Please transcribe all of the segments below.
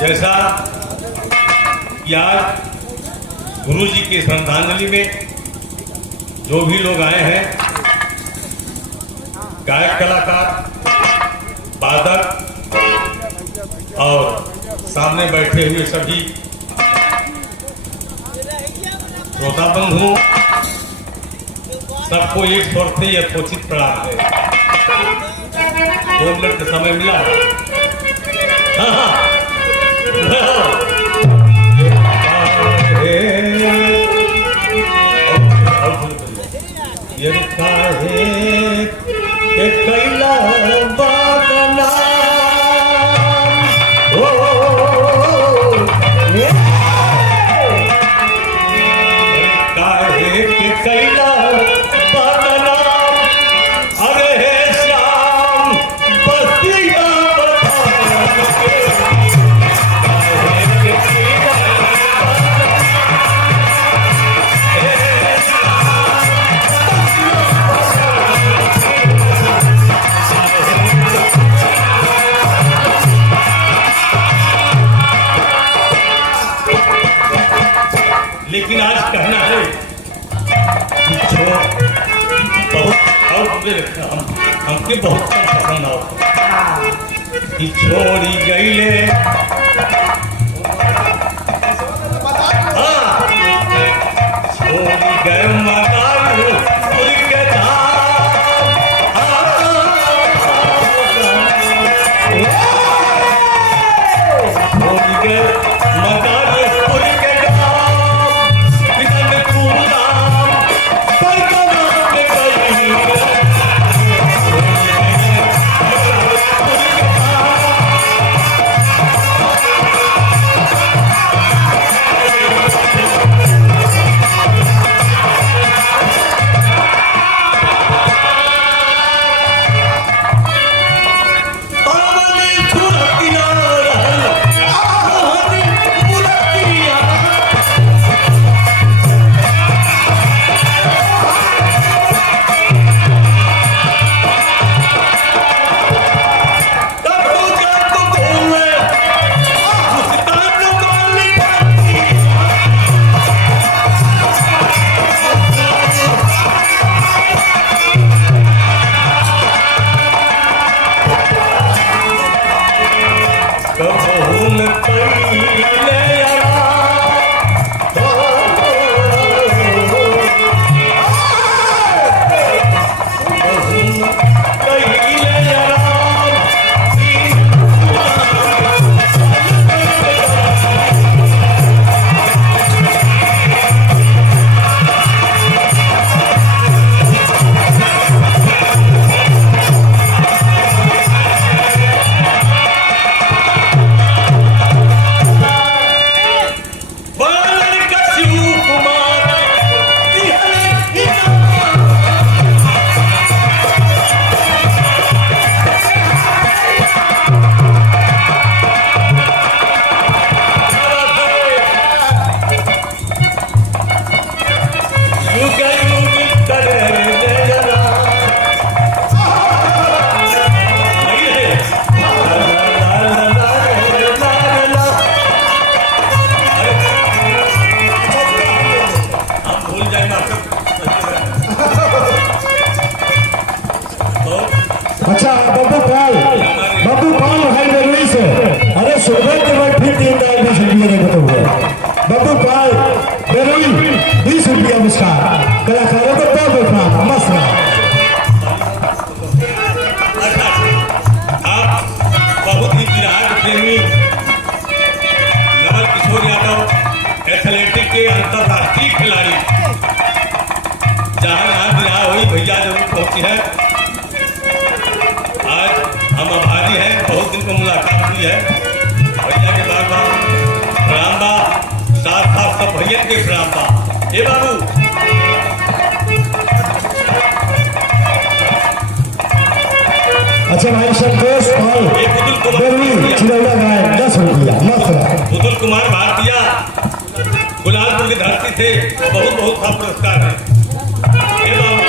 जैसा कि आज गुरु जी की श्रद्धांजलि में जो भी लोग आए हैं, गायक, कलाकार, वादक और सामने बैठे हुए सभी श्रोता बंधु, सबको एक स्वर से यथोचित प्रणाम है। 2 मिनट का समय मिला। हाँ ये काहे के कैला बागना ओ काहे के कैला बागना अरे हे श्याम बस्तिया लेकिन आज कहना है कि जो बहुत हमके बहुत पसंद आओ कि छोड़ी गईले छोड़ी गए मकान के छोड़ी गए मकान के अंतरराष्ट्रीय खिलाड़ी जहां यहाँ हुई भैया जरूर पहुंची है। आज हम आभारी हैं, बहुत दिन को मुलाकात हुई है भैया के बार बार प्रणाम बा, साथ साथ सब भैया के प्रणाम बा। हे बाबू अच्छा भाई संतोष पाल चिरौड़ा गाय 10 रुपया मस्त। पुतुल कुमार भारतीय गुलालपुर की धरती से बहुत बहुत सा पुरस्कार है। हे बाबू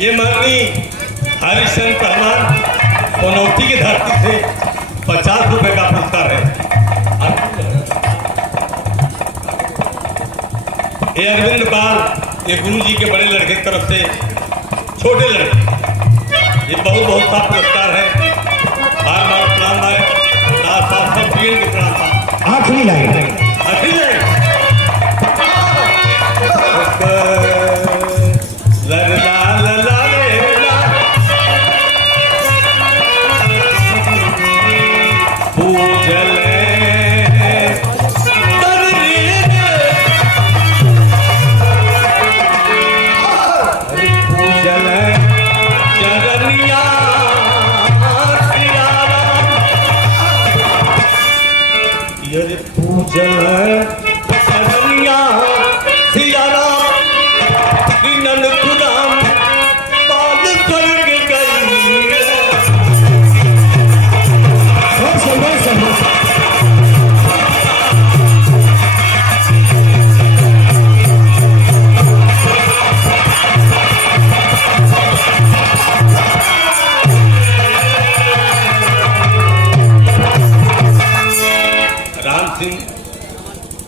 ये माननीय हरिशंकर प्रहलाद पनौती की धरती से 50 रुपए का पुरस्कार है। ये अरविंद पाल ये गुरु जी के बड़े लड़के की तरफ से छोटे लड़के, ये बहुत बहुत सा पुरस्कार है। बार बार प्रणाम भाई, साथ साथ सब पीएन के प्रणाम। आखिरी लाइन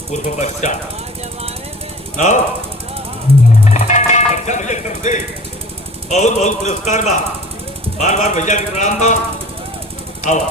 पूर्व बच्चा ना अच्छा भैया कब से बहुत बहुत पुरस्कार बा, बार बार भैया के प्रणाम बा। आवा